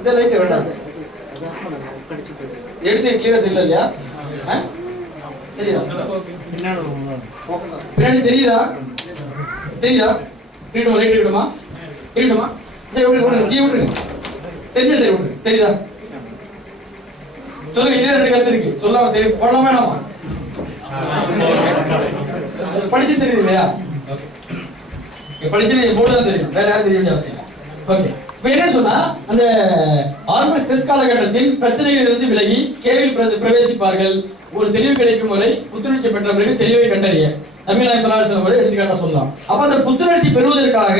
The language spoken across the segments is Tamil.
இந்த லைட் வேண்டாம் எடுத்து கிளியரா தெரியல இல்லையா? தெரியுதா? பின்னாடி தெரியுதா? தெரியுதா? கிரீடம் லைட் கிரீடமா? கிரீடமா? சரி விட்டுருங்க. தெரிஞ்சா சரி விட்டுருங்க. தெரியுதா? சொல்லுங்க. இதே 2 கருத்து இருக்கு. சொல்லாம தெரியும் போடலாமா வேணாமா? படிச்சு தெரியுது இல்லையா? படிச்சு நீங்க போட்டுதான் தெரியும். வேற யாரும் தெரிய அவசியம். ஓகே. இப்ப என்ன சொன்னா அந்த ஆல்மோஸ்ட் ஸ்ட்ரெஸ் காலகட்டத்தில் பிரச்சனைகளிலிருந்து விலகி கேவில் பிரவேசிப்பார்கள். ஒரு தெளிவு கிடைக்கும் வரை புத்துணர்ச்சி பெற்ற பிறகு தெளிவை கண்டறிய நபி நாயகம் ஸல்லல்லாஹு அலைஹி வஸல்லம் எடுத்துக்காட்டா சொல்லலாம். அப்ப அந்த புத்துணர்ச்சி பெறுவதற்காக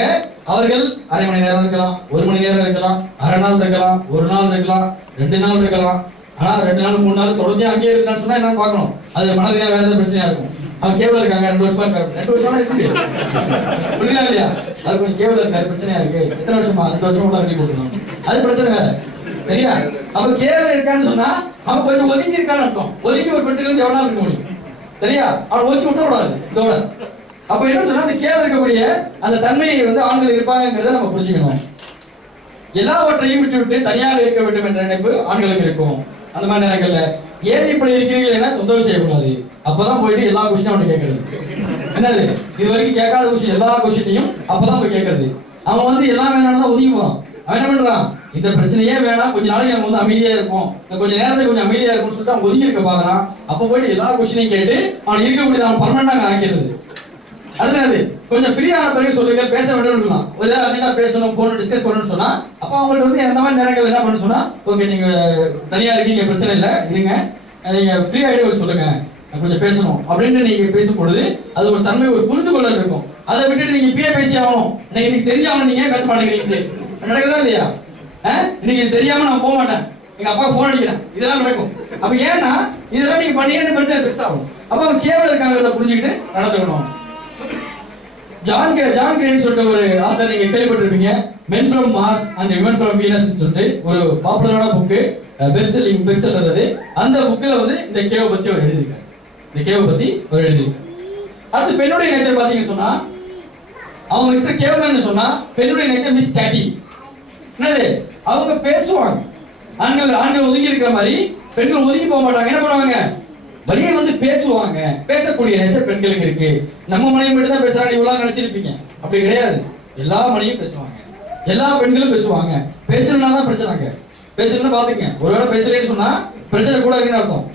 அவர்கள் அரை மணி நேரம் இருக்கலாம், 1 மணி நேரம் இருக்கலாம், அரை நாள் இருக்கலாம், 1 நாள் இருக்கலாம், 2 நாள் இருக்கலாம். ஆனா 2 நாள் 3 நாள் தொடர்ந்து அங்கேயே இருக்கான்னு சொன்னா என்ன பார்க்கணும்? அது மனதில் வேற ஏதாவது பிரச்சனையா இருக்கும். அவன் கேவல இருக்காங்க 2 வருஷமா இருக்காங்க, 2 வருஷமா இருக்கு புரியுதா இல்லையா? அது கொஞ்சம் கேவல இருக்காரு, பிரச்சனையா இருக்கு. எத்தனை வருஷமா? 2 வருஷமா கூட அப்படி போட்டுருக்கோம். அது பிரச்சனை வேற. சரியா? அப்ப கேவல இருக்கான்னு சொன்னா அவன் கொஞ்சம் ஒதுங்கி இருக்கான்னு அர்த்தம். ஒதுங்கி ஒரு பிரச்சனை வந்து எவ்வளவு இருக்க முடியும்? சரியா? அவன் ஒதுக்கி விட்ட கூடாது இதோட. அப்ப என்ன சொன்னா அந்த கேவல இருக்கக்கூடிய அந்த தன்மையை வந்து ஆண்கள் இருப்பாங்கிறத நம்ம புரிஞ்சுக்கணும். எல்லாவற்றையும் விட்டு தனியாக இருக்க வேண்டும் என்ற நினைப்பு ஆண்களுக்கு இருக்கும். அந்த மாதிரி நேரங்கள்ல ஏன் இப்படி இருக்கிறீர்கள் என தொந்தரவு செய்யக்கூடாது. அப்பதான் போயிட்டு எல்லா கொஸ்டினும் அவன் கேட்கறது. என்னது இது வரைக்கும் கேட்காத கொஸ்டின் எல்லா கொஸ்டினையும் அப்பதான் போய் கேட்கறது. அவன் வந்து எல்லாம் வேணாம்னு ஒதுங்கி போறான். அவன் என்ன பண்றான்? இந்த பிரச்சனையே வேணாம், கொஞ்ச நாளைக்கு நம்ம வந்து அமைதியா இருக்கும், கொஞ்ச நேரத்துக்கு கொஞ்சம் அமைதியா இருக்கும்னு சொல்லிட்டு அவன் ஒதுங்கி இருக்க பாக்குறான். அப்ப போயிட்டு எல்லா கொஸ்டினையும் கேட்டு அவன் இருக்கக்கூடியது அவன் பர்மனண்டா ஆக்கிறது. அடுத்தது கொஞ்சம் ஃப்ரீயான பிறகு சொல்லுங்க, பேச வேண்டும் இருக்கலாம். ஒரு அர்ஜென்டா பேசணும், போன் டிஸ்கஸ் பண்ணணும்னு சொன்னா அப்ப அவங்கள்ட்ட வந்து எந்த மாதிரி நேரங்கள் என்ன பண்ண சொன்னா, ஓகே நீங்க தனியா இருக்கீங்க பிரச்சனை இல்லை, இருங்க நீங்க ஃப்ரீ ஆயிட்டு சொல்லுங்க, கொஞ்சம் பேசணும் அப்படின்னு நீங்க பேசும்பொழுது அது ஒரு தன்மை, ஒரு புரிந்து கொள்ளல் இருக்கும். அதை விட்டுட்டு நீங்க இப்பயே பேசி ஆகணும், எனக்கு தெரிஞ்சாம நீங்க பேச மாட்டேங்கிறீங்க, நடக்குதா இல்லையா? இன்னைக்கு இது தெரியாம நான் போக மாட்டேன், எங்க அப்பா போன் அடிக்கிறேன், இதெல்லாம் நடக்கும். அப்ப ஏன்னா இதெல்லாம் நீங்க பண்ணீங்கன்னு பிரச்சனை பெருசாகும். அப்ப அவங்க கேவல இருக்காங்கிறத புரிஞ்சுக்கிட்டு நடந்துக்கணும். ஜான் கிரேன் சொல்லிட்டு ஒரு ஆத்தர் நீங்க கேள்விப்பட்டிருப்பீங்க. Men from Mars and Women from Venus சொல்லிட்டு ஒரு பாப்புலரான புக்கு, பெஸ்ட் செல்லர். அது அந்த புக்ல வந்து இந்த கேவ பத்தி அவர் எழுதியிருக்காரு. இந்த கேவ பத்தி அவர் எழுதியிருக்காரு. அடுத்து பெண்ணுடைய நேச்சர் பாத்தீங்கன்னு சொன்னா அவங்க மிஸ்டர் கேவமன் சொன்னா பெண்ணுடைய நேச்சர் மிஸ் சாட்டி. என்னது அவங்க பேசுவாங்க. ஆண்கள் ஒதுங்கி இருக்கிற மாதிரி பெண்கள் ஒதுங்கி போக மாட்டாங்க. என்ன பண்ணுவாங்க? வெளியே வந்து பேசுவாங்க. பேசக்கூடிய நேச்சர் பெண்களுக்கு இருக்கு. நம்ம மனைவி மட்டும் தான் பேசுறாங்க இவ்வளவு நினைச்சிருப்பீங்க. அப்படி கிடையாது. எல்லா மனைவியும் பேசுவாங்க, எல்லா பெண்களும் பேசுவாங்க. பேசணும்னா தான் பிரச்சனைங்க. பேசணும்னு பாத்துக்கங்க. ஒருவேளை பேசலன்னு சொன்னா பிரச்சனை கூட இருக்குன்னு அர்த்தம்.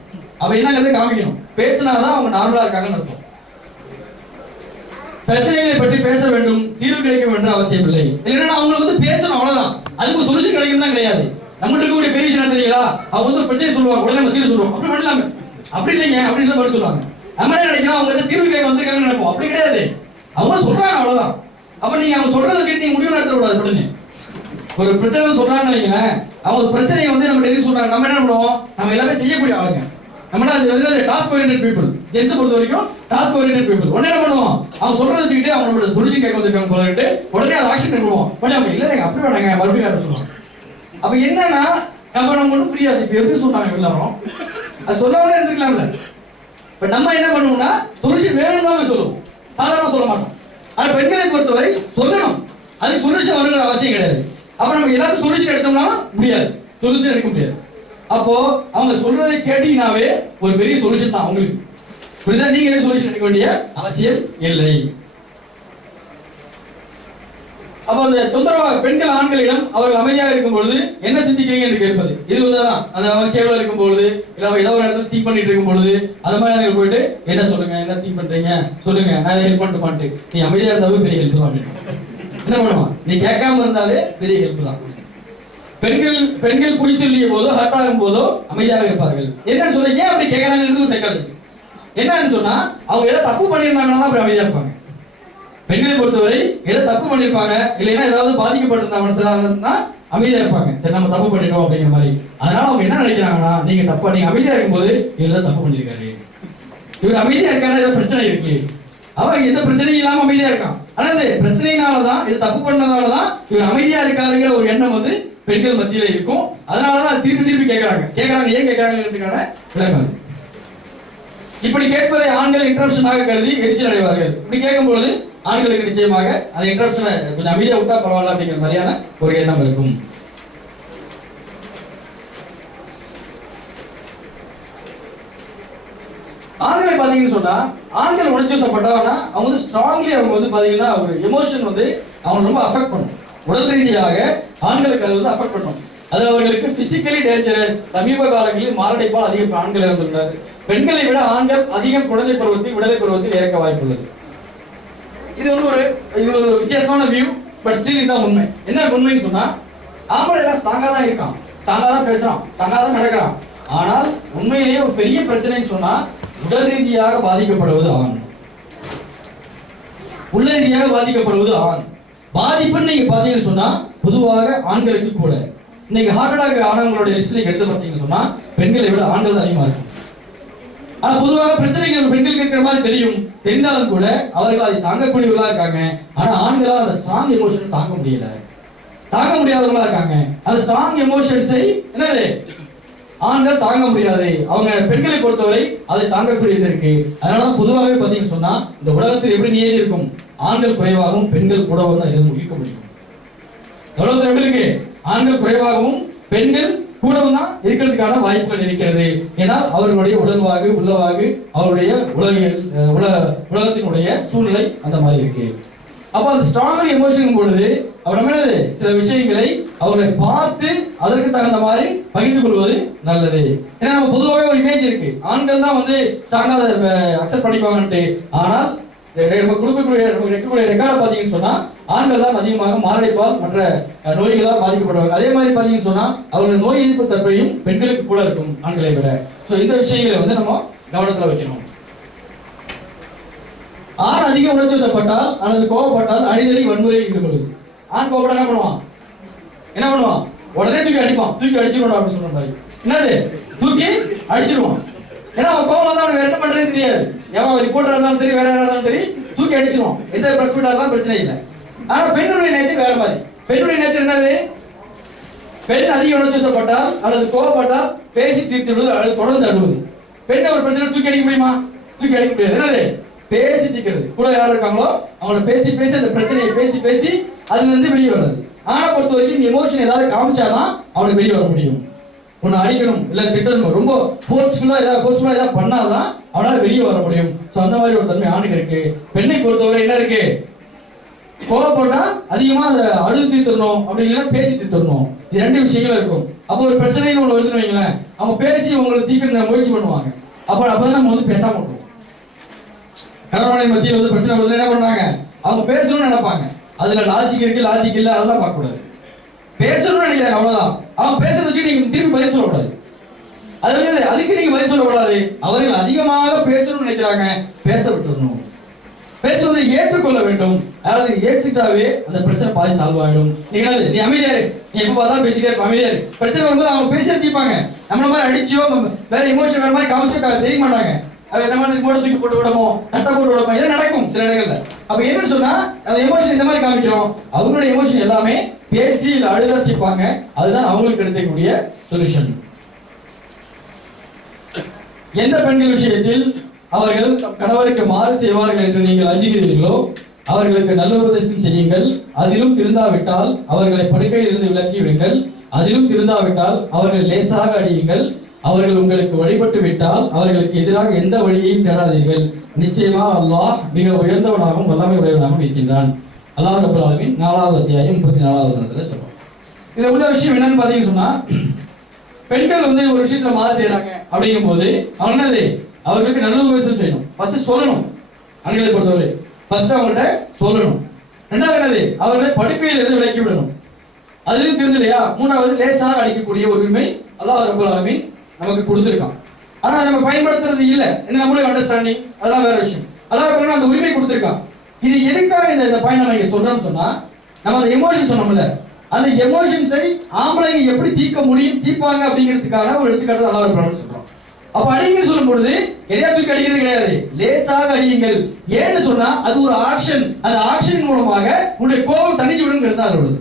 அப்ப என்னங்கிறத காமிக்கணும். பேசினாதான் அவங்க நார்மலா இருக்காங்கன்னு அர்த்தம். பிரச்சனைகளை பற்றி பேச வேண்டும், தீர்வு கிடைக்க வேண்டும் அவசியம் இல்லை. இல்லைன்னா அவங்க வந்து பேசணும், அவ்வளவுதான். அதுக்கு சொல்யூஷன் கிடைக்கும் தான் கிடையாது. நம்மகிட்ட இருக்கக்கூடிய பெரிய விஷயம் தெரியுங்களா? அவங்க வந்து ஒரு பிரச்சனை சொல்லுவாங்க, உடனே நம்ம தீர்வு சொல்லுவோம். அப்படி பண்ணலாமே, அப்படி இல்லைங்க அப்படின்னு மாதிரி சொல்லுவாங்க. நம்ம என்ன நினைக்கிறோம்? அவங்க தீர்வு கேட்க வந்திருக்காங்கன்னு நினைப்போம். அப்படி கிடையாது. அவங்க சொல்றாங்க, அவ்வளவுதான். அப்ப நீங்க அவங்க சொல்றதை கேட்டு நீங்க முடிவு நடத்த கூடாது. உடனே ஒரு பிரச்சனை சொல்றாங்கன்னு வைங்களேன், அவங்க பிரச்சனையை வந்து நம்ம எது சொல்றாங்க, நம்ம என்ன பண்ணுவோம்? நம்ம எல்லாமே செய்யக்கூடிய ஆளுங்க. நம்ம அது டாஸ்க் ஓரியன்டட் பீப்புள். ஜென்ஸ் பொறுத்த வரைக்கும் டாஸ்க் ஓரியன்டட் பீப்புள். உடனே என்ன பண்ணுவோம்? அவங்க சொல்றதை வச்சுக்கிட்டு அவங்க நம்மளோட சொல்யூஷன் கேட்க வந்திருக்காங்க சொல்லிட்டு உடனே அதை ஆக்ஷன் பண்ணுவோம். கொஞ்சம் இல்லை நீங்க அப்படி வேணாங்க மறுபடியும் சொல்லுவோம். அப்ப என்னன்னா நம்ம ஒன்றும் புரியாது. இப்ப எது சொன்னாங்க எல்லாரும் அது சொல்லாமலே எடுத்துக்கலாம்ல. இப்ப நம்ம என்ன பண்ணுவோம்னா சொல்யூஷன் வேணும்னு தான் சொல்லுவோம், சாதாரண சொல்ல மாட்டோம். ஆனா பெண்களை பொறுத்தவரை சொல்லணும், அதுக்கு சொல்யூஷன் வருங்கிற அவசியம் கிடையாது. அப்ப நம்ம எல்லாரும் சொல்யூஷன் எடுத்தோம்னாலும் முடியாது, சொல்யூஷன் எடுக்க முடியாது. அப்போ அவங்க சொல்றதை கேட்டீங்கன்னாவே ஒரு பெரிய சொல்யூஷன் தான் அவங்களுக்கு. புரியுதா? நீங்க எதுவும் சொல்யூஷன் எடுக்க வேண்டிய அவசியம் இல்லை. அப்போ அந்த தொந்தரவாக பெண்கள் ஆண்களிடம் அவர்கள் அமைதியாக இருக்கும் பொழுது என்ன சிந்திக்கிறீங்க என்று கேட்பது இது ஒன்றுதான். அந்த அவங்க கேவலம் இருக்கும் பொழுது இல்லை ஏதோ ஒரு இடத்துல திங்க் பண்ணிட்டு இருக்கும் பொழுது அது மாதிரி போயிட்டு என்ன சொல்லுங்க, என்ன திங்க் பண்றீங்க சொல்லுங்க, நான் ஹெல்ப் பண்ணிட்டு நீ அமைதியா இருந்தாவே பெரிய ஹெல்ப் தான். என்ன பண்ணுவான்? நீ கேட்காம இருந்தாலே பெரிய ஹெல்ப் தான். பெண்கள் பொய் சொல்லிய போதோ ஹர்ட் ஆகும் போதோ அமைதியாக இருப்பார்கள். என்னன்னு சொல்ல ஏன் அப்படி கேட்கறாங்கிறது சைக்காலஜி. என்னன்னு சொன்னா அவங்க ஏதோ தப்பு பண்ணியிருந்தாங்கன்னா தான் அப்படி அமைதியா இருப்பாங்க. பெண்களை பொறுத்தவரை ஏதோ தப்பு பண்ணிருப்பாங்க, இல்லைன்னா ஏதாவது பாதிக்கப்பட்டிருந்தா மனசுனா அமைதியா இருப்பாங்க. சரி நம்ம தப்பு பண்ணிட்டோம் அப்படிங்கிற மாதிரி. அதனால அவங்க என்ன நினைக்கிறாங்கன்னா நீங்க அமைதியா இருக்கும்போது இவர் தப்பு பண்ணிருக்காரு, இவர் அமைதியா இருக்காரு, ஏதோ பிரச்சனை இருக்கு, அவன் எந்த பிரச்சனையும் இல்லாம அமைதியா இருக்கான். ஆனா பிரச்சனையினாலதான் இது தப்பு பண்ணதாலதான் இவர் அமைதியா இருக்காருங்கிற ஒரு எண்ணம் வந்து பெண்கள் மத்தியில இருக்கும். அதனாலதான் திருப்பி கேட்கறாங்க. ஏன் கேட்கறாங்கிறதுக்கான விளக்கம். இப்படி கேட்பதை ஆண்கள் இன்டரப்ஷனாக கருதி எரிச்சல் அடைவார்கள். இப்படி கேட்கும்போது ஆண்களுக்கு நிச்சயமாக அந்த இன்டரப்ஷனை கொஞ்சம் அமைதியா விட்டா பரவாயில்ல அப்படிங்கிற மாதிரியான ஒரு எண்ணம் இருக்கும். ஆண்களை பாத்தீங்கன்னு சொன்னா ஆண்கள் உணர்ச்சி வசப்பட்டாங்கன்னா அவங்க வந்து ஸ்ட்ராங்லி அவங்க வந்து பாத்தீங்கன்னா ஒரு எமோஷன் வந்து அவங்க ரொம்ப அஃபெக்ட் பண்ணும். உடல் ரீதியாக ஆண்களுக்கு அது வந்து அஃபெக்ட் பண்ணும். அது அவர்களுக்கு பிசிக்கலி டேஞ்சரஸ். சமீப காலங்களில் மாரடைப்பால் அதிகம் ஆண்கள் இறந்துள்ளனர். பெண்களை விட ஆண்கள் அதிகம் குழந்தை பருவத்தில் விடலை பருவத்தில் இறக்க வாய்ப்புள்ளது. இது வந்து ஒரு வித்தியாசமான வியூ. பட் ஸ்டில் இதுதான் உண்மை. என்ன உண்மைன்னு சொன்னா ஆம்பளை எல்லாம் ஸ்ட்ராங்கா தான் இருக்கான், ஸ்ட்ராங்கா தான் பேசுறான், ஸ்ட்ராங்கா தான் நடக்கிறான். ஆனால் உண்மையிலேயே ஒரு பெரிய பிரச்சனைன்னு சொன்னா உடல் ரீதியாக பாதிக்கப்படுவது ஆண், உள்ள ரீதியாக பாதிக்கப்படுவது ஆண். பாதிப்புன்னு நீங்க பாத்தீங்கன்னு சொன்னா பொதுவாக ஆண்களுக்கு கூட இன்னைக்கு ஹார்ட் அட்டாக் ஆனவங்களுடைய லிஸ்ட் நீங்க எடுத்து பார்த்தீங்கன்னு சொன்னா பெண்களை விட ஆண்கள் அதிகமா இருக்கும். ஆனா பொதுவாக பிரச்சனைகள் பெண்களுக்கு இருக்கிற மாதிரி தெரிந்தாலும் கூட அவர்கள் அதை தாங்கக்கூடியவர்களா இருக்காங்க. ஆனா ஆண்களால் அந்த ஸ்ட்ராங் எமோஷன் தாங்க முடியாதவர்களா இருக்காங்க. அந்த ஸ்ட்ராங் எமோஷன்ஸை என்னது ஆண்கள் தாங்க முடியாது. அவங்க பெண்களை பொறுத்தவரை அதை தாங்கக்கூடியது இருக்கு. அதனாலதான் பொதுவாகவே பாத்தீங்கன்னு சொன்னா இந்த உலகத்தில் எப்படி நியதி இருக்கும், ஆண்கள் குறைவாகவும் பெண்கள் கூடவும் தான் இருக்க முடியும். உலகத்தில் எப்படி இருக்கு, ஆண்கள் குறைவாகவும் பெண்கள் கூடவும் தான் இருக்கிறதுக்கான வாய்ப்புகள் இருக்கிறது. ஏன்னா அவர்களுடைய உடல்வாகு உள்ளவாகு அவருடைய உலகத்தினுடைய சூழ்நிலை அந்த மாதிரி இருக்கு. அப்போ அந்த ஸ்ட்ராங் எமோஷன் பொழுது அவர் என்னது சில விஷயங்களை அவர்களை பார்த்து அதற்கு தகுந்த மாதிரி பகிர்ந்து கொள்வது நல்லது. ஏன்னா நம்ம பொதுவாகவே ஒரு இமேஜ் இருக்கு, ஆண்கள் தான் வந்து ஸ்ட்ராங்கா அக்செப்ட் பண்ணிக்குவாங்கன்ட்டு. ஆனால் நம்ம கொடுக்கக்கூடிய ரெக்கார்டை பார்த்தீங்கன்னு சொன்னா ஆண்கள் தான் அதிகமாக மாரடைப்பால் மற்ற நோய்களால் பாதிக்கப்படுவாங்க. அதே மாதிரி பார்த்தீங்கன்னு சொன்னா அவருடைய நோய் எதிர்ப்பு தன்மையும் பெண்களுக்கு கூட இருக்கும் ஆண்களை விட. ஸோ இந்த விஷயங்களை வந்து நம்ம கவனத்தில் வைக்கணும். ஆண் அதிக உணர்ச்சி வசப்பட்டால் அல்லது கோபப்பட்டால் அடிதடி வன்முறை ஈடுபடுது. ஆண் கோபப்பட என்ன பண்ணுவான் உடனே தூக்கி அடிச்சிருவான் அப்படின்னு சொன்ன மாதிரி என்னது தூக்கி அடிச்சிருவான். ஏன்னா அவன் கோபம் வந்து அவனுக்கு என்ன பண்றதே தெரியாது. எவன் ரிப்போர்ட்டர் இருந்தாலும் சரி வேற யாரா இருந்தாலும் சரி தூக்கி அடிச்சிருவான். எந்த பிரஸ் மீட்டா இருந்தாலும் பிரச்சனை இல்லை. ஆனா பெண்ணுடைய நேச்சர் வேற மாதிரி. பெண்ணுடைய நேச்சர் என்னது, பெண் அதிக உணர்ச்சி வசப்பட்டால் அல்லது கோபப்பட்டால் பேசி தீர்த்து விடுவது அல்லது தொடர்ந்து அழுவது. பெண்ணை ஒரு பிரச்சனை தூக்கி அடிக்க முடியுமா? தூக்கி அடிக்க முடியாது. என்னது பேசி தீர்க்கிறது. கூட யார் இருக்காங்களோ அவங்கள பேசி அந்த பிரச்சனையை பேசி அதுல இருந்து வெளியே வர்றது. ஆனா பொறுத்த வரைக்கும் எமோஷன் ஏதாவது காமிச்சாதான் அவனுக்கு வெளியே வர முடியும். ஒன்னு அடிக்கணும் இல்ல திட்டணும், ரொம்ப ஃபோர்ஸ்ஃபுல்லா ஏதாவது பண்ணாதான் அவனால வெளியே வர முடியும். சோ அந்த மாதிரி ஒரு தன்மை ஆணுக்கு இருக்கு. பெண்ணை பொறுத்தவரை என்ன இருக்கு, கோவப்பட்டா அதிகமா அதை அழுது தீர்த்தரணும், அப்படி இல்லைன்னா பேசி தீர்த்தரணும். இது ரெண்டு விஷயங்களும் இருக்கும். அப்போ ஒரு பிரச்சனைன்னு ஒன்று வருதுன்னு வைங்களேன், அவங்க பேசி உங்களுக்கு தீர்க்க முயற்சி பண்ணுவாங்க. அப்பதான் நம்ம வந்து பேசாம விட்டுருவோம். கணவனை மத்தியில் வந்து பிரச்சனை வருது என்ன பண்றாங்க, அவங்க பேசணும்னு நினைப்பாங்க. அதுல லாஜிக் இருக்கு லாஜிக் இல்ல அதெல்லாம் பார்க்க கூடாது. பேசணும்னு நினைக்கிறாங்க அவ்வளவுதான். அவங்க பேசுறத வச்சு நீங்க திருப்பி பதில் சொல்லக்கூடாது. அதுக்கு நீங்க பதில் சொல்லக்கூடாது. அவர்கள் அதிகமாக பேசணும்னு நினைக்கிறாங்க, பேச விட்டுறணும். பேசுவதை ஏற்றுக்கொள்ள வேண்டும். அதாவது ஏற்றுட்டாவே அந்த பிரச்சனை பாதி சால்வ் ஆகிடும். நீ அமைதியாரு, நீ எப்ப பார்த்தாலும் பேசிட்டே இருப்ப, அமைதியாரு. பிரச்சனை வரும்போது அவங்க பேச தீர்ப்பாங்க. நம்மள மாதிரி அடிச்சியோ வேற எமோஷன் வேற மாதிரி காமிச்சோ தெரிய மாட்டாங்க. நம்ம மூட தூக்கி போட்டு விடமோ கட்டை போட்டு விடமோ இதெல்லாம் நடக்கும் சில இடங்கள்ல. அப்ப என்னன்னு சொன்னா அந்த எமோஷன் இந்த மாதிரி காமிக்கிறோம். அவங்களுடைய எமோஷன் எல்லாமே பேசி இல்ல அழுத தீர்ப்பாங்க. அதுதான் அவங்களுக்கு கிடைக்கக்கூடிய சொல்யூஷன். எந்த பெண்கள் விஷயத்தில் அவர்கள் கணவருக்கு மாறு செய்வார்கள் என்று நீங்கள் அஞ்சுகிறீர்களோ அவர்களுக்கு நல்ல உபதேசம் செய்யுங்கள். அதிலும் திருந்தாவிட்டால் அவர்களை படுக்கையில் இருந்து விலக்கி விடுங்கள். அதிலும் திருந்தாவிட்டால் அவர்கள் லேசாக அடியுங்கள். அவர்கள் உங்களுக்கு வழிபட்டு விட்டால் அவர்களுக்கு எதிராக எந்த வழியையும் தேடாதீர்கள். நிச்சயமா அல்லாஹ் மிக உயர்ந்தவனாகவும் வல்லமை உடையவனாகவும் இருக்கின்றான். அல்லாஹ் ரப்பல் ஆலமீன் 4வது அத்தியாயம் 34வது வசனத்துல சொல்றோம். இதுல உள்ள விஷயம் என்னன்னு பாத்தீங்கன்னு சொன்னா, பெண்கள் வந்து ஒரு விஷயத்துல மாறு செய்யறாங்க அப்படிங்கும் போது அவங்க என்னது அவர்களுக்கு நல்ல உபதேசம் செய்யணும். ஃபர்ஸ்ட் சொல்லணும். ஆண்களை பொறுத்தவரை ஃபர்ஸ்ட் அவங்கள்ட்ட சொல்லணும். ரெண்டாவது என்னது அவர்களை படுக்கையில் இருந்து விலக்கி விடணும். அதுலயும் தெரிஞ்சலையா. மூணாவது லேசாக அடிக்கக்கூடிய ஒரு உரிமை அல்லாஹ் ரப்பல் ஆலமீன் நமக்கு கொடுத்துருக்கான். ஆனா நம்ம பயன்படுத்துறது இல்ல. என்ன நம்மளே அண்டர்ஸ்டாண்டிங் அதெல்லாம் வேற விஷயம். அல்லாஹ் அந்த உரிமை கொடுத்துருக்கான். இது எதுக்காக இந்த பாயிண்ட் நம்ம இங்க சொல்றோம்னு சொன்னா, நம்ம அந்த எமோஷன் சொன்னோம்ல, அந்த எமோஷன்ஸை ஆம்பளைங்க எப்படி தீர்ப்பாங்க அப்படிங்கிறதுக்கான ஒரு எடுத்துக்காட்டு அல்லாஹ் ரப்பல் சொல்றோம். அப்ப அடிங்கன்னு சொல்லும் பொழுது எதையா தூக்கி அடிக்கிறது கிடையாது, லேசாக அடியுங்கள். ஏன்னு சொன்னா அது ஒரு ஆக்ஷன். அந்த ஆக்ஷன் மூலமாக உங்களுடைய கோபம் தனிச்சு விடுங்கிறது தான் உள்ளது.